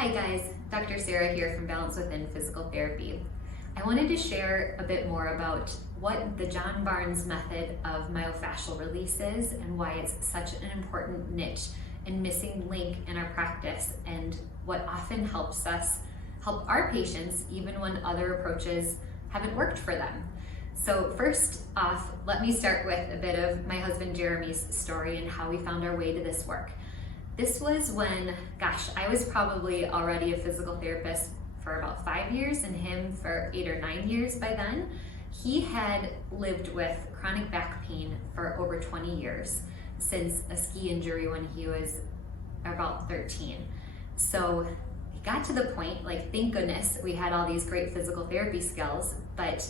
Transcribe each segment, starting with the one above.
Hi guys, Dr. Sarah here from Balance Within Physical Therapy. I wanted to share a bit more about what the John Barnes method of myofascial release is and why it's such an important niche and missing link in our practice, and what often helps us help our patients even when other approaches haven't worked for them. So first off, let me start with a bit of my husband Jeremy's story and how we found our way to this work. This was when, I was probably already a physical therapist for about 5 years and him for 8 or 9 years by then. He had lived with chronic back pain for over 20 years since a ski injury when he was about 13. So he got to the point, thank goodness we had all these great physical therapy skills, but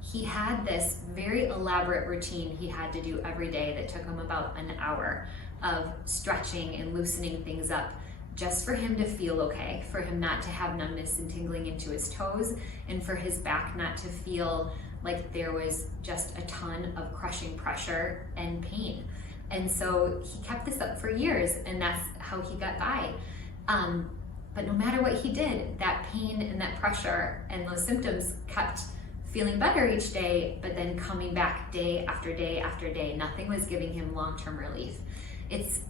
he had this very elaborate routine he had to do every day that took him about an hour of stretching and loosening things up just for him to feel okay, for him not to have numbness and tingling into his toes, and for his back not to feel like there was just a ton of crushing pressure and pain. And so he kept this up for years, and that's how he got by. But no matter what he did, that pain and that pressure and those symptoms kept feeling better each day, but then coming back day after day after day. Nothing was giving him long-term relief. It's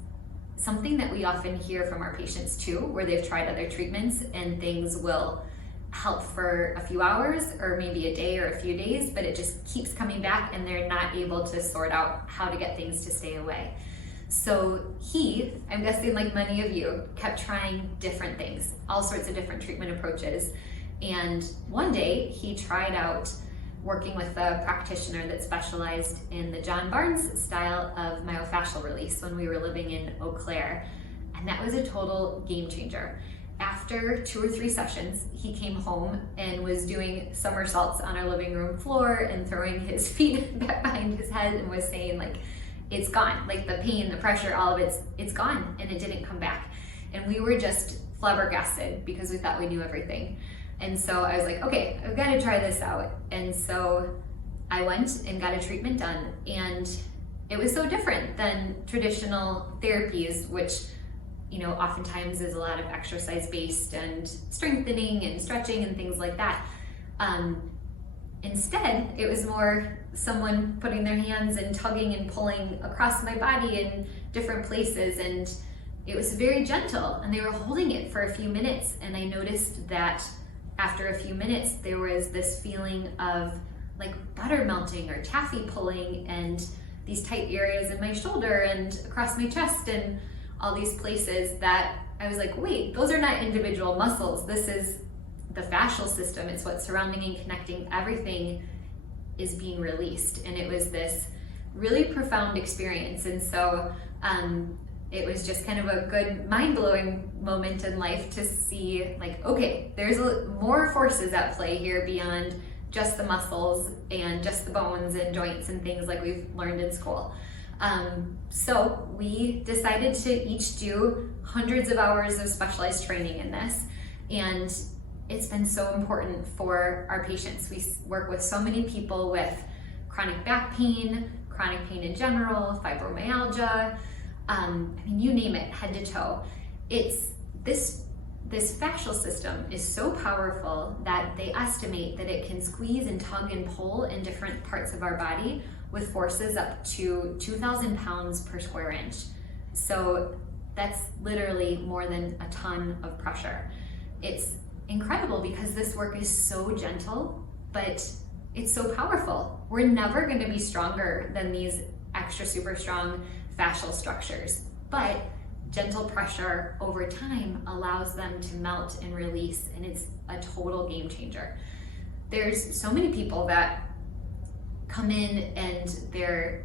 something that we often hear from our patients too, where they've tried other treatments and things will help for a few hours or maybe a day or a few days, but it just keeps coming back and they're not able to sort out how to get things to stay away. So he, I'm guessing like many of you, kept trying different things, all sorts of different treatment approaches. And one day he tried out working with a practitioner that specialized in the John Barnes style of myofascial release when we were living in Eau Claire. And that was a total game changer. After 2 or 3 sessions, he came home and was doing somersaults on our living room floor and throwing his feet back behind his head and was saying it's gone. The pain, the pressure, all of it's gone, and it didn't come back. And we were just flabbergasted because we thought we knew everything. And so I was like, okay, I've got to try this out. And so I went and got a treatment done, and it was so different than traditional therapies, which, oftentimes is a lot of exercise-based and strengthening and stretching and things like that. Instead, it was more someone putting their hands and tugging and pulling across my body in different places, and it was very gentle, and they were holding it for a few minutes, and I noticed that after a few minutes, there was this feeling of butter melting or taffy pulling, and these tight areas in my shoulder and across my chest and all these places that I was like, wait, those are not individual muscles. This is the fascial system. It's what's surrounding and connecting everything is being released. And it was this really profound experience. And so it was just kind of a good mind-blowing moment in life to see okay, there's more forces at play here beyond just the muscles and just the bones and joints and things like we've learned in school. So we decided to each do hundreds of hours of specialized training in this, and it's been so important for our patients. We work with so many people with chronic back pain in general, fibromyalgia, you name it, head to toe. It's this fascial system is so powerful that they estimate that it can squeeze and tug and pull in different parts of our body with forces up to 2,000 pounds per square inch. So that's literally more than a ton of pressure. It's incredible because this work is so gentle, but it's so powerful. We're never going to be stronger than these extra super strong fascial structures, but gentle pressure over time allows them to melt and release, and it's a total game changer. There's so many people that come in and their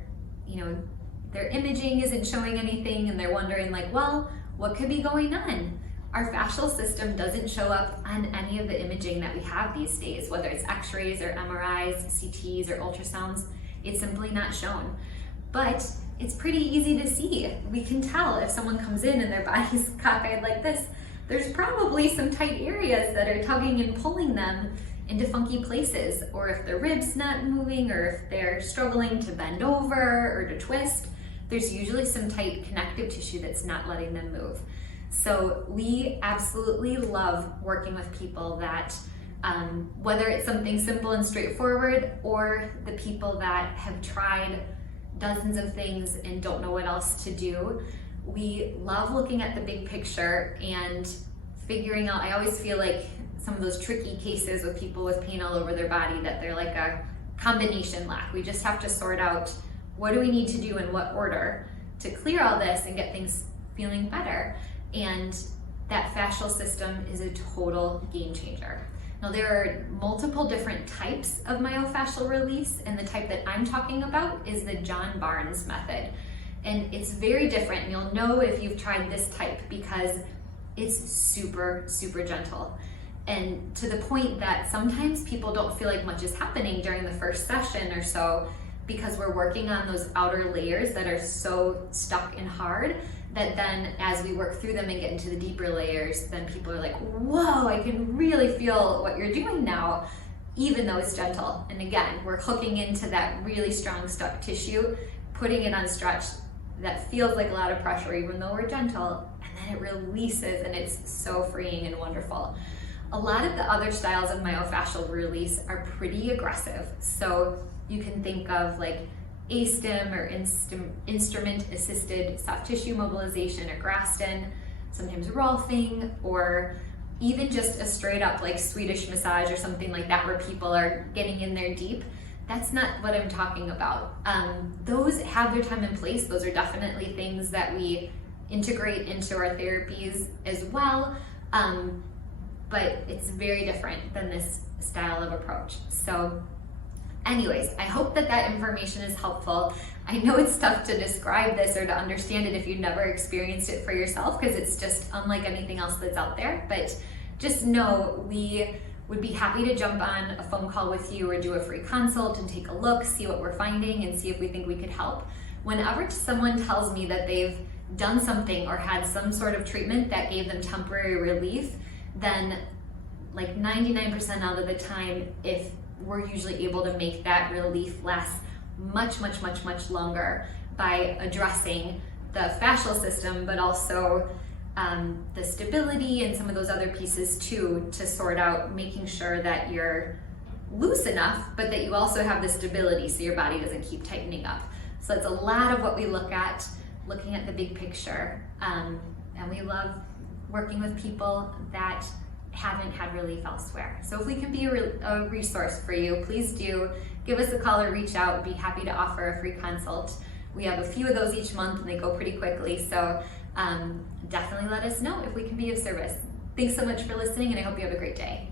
imaging isn't showing anything, and they're wondering well, what could be going on? Our fascial system doesn't show up on any of the imaging that we have these days, whether it's x-rays or MRIs, CTs, or ultrasounds. It's simply not shown. But it's pretty easy to see. We can tell if someone comes in and their body's cockeyed like this, there's probably some tight areas that are tugging and pulling them into funky places, or if their ribs not moving, or if they're struggling to bend over or to twist, there's usually some tight connective tissue that's not letting them move. So we absolutely love working with people that, whether it's something simple and straightforward, or the people that have tried dozens of things and don't know what else to do. We love looking at the big picture and figuring out. I always feel like some of those tricky cases with people with pain all over their body, that they're like a combination lack. We just have to sort out, what do we need to do in what order to clear all this and get things feeling better. And that fascial system is a total game changer. Now, there are multiple different types of myofascial release, and the type that I'm talking about is the John Barnes method. And it's very different, and you'll know if you've tried this type because it's super, super gentle. And to the point that sometimes people don't feel like much is happening during the first session or so, because we're working on those outer layers that are so stuck and hard, that then as we work through them and get into the deeper layers, then people are like, whoa, I can really feel what you're doing now, even though it's gentle. And again, we're hooking into that really strong stuck tissue, putting it on stretch that feels like a lot of pressure, even though we're gentle, and then it releases, and it's so freeing and wonderful. A lot of the other styles of myofascial release are pretty aggressive. So you can think of like ASTIM or instrument-assisted soft tissue mobilization, or Graston, sometimes Rolfing, or even just a straight up like Swedish massage or something like that, where people are getting in there deep. That's not what I'm talking about. Those have their time and place. Those are definitely things that we integrate into our therapies as well. But it's very different than this style of approach. So anyways, I hope that that information is helpful. I know it's tough to describe this or to understand it if you've never experienced it for yourself, because it's just unlike anything else that's out there. But just know we would be happy to jump on a phone call with you or do a free consult and take a look, see what we're finding, and see if we think we could help. Whenever someone tells me that they've done something or had some sort of treatment that gave them temporary relief, then like 99% out of the time, if we're usually able to make that relief last much, much, much, much longer by addressing the fascial system, but also the stability and some of those other pieces too, to sort out making sure that you're loose enough, but that you also have the stability so your body doesn't keep tightening up. So that's a lot of what we look at, looking at the big picture. And we love working with people that haven't had relief elsewhere. So if we can be a resource for you, please do give us a call or reach out. We'd be happy to offer a free consult. We have a few of those each month and they go pretty quickly. So definitely let us know if we can be of service. Thanks so much for listening, and I hope you have a great day.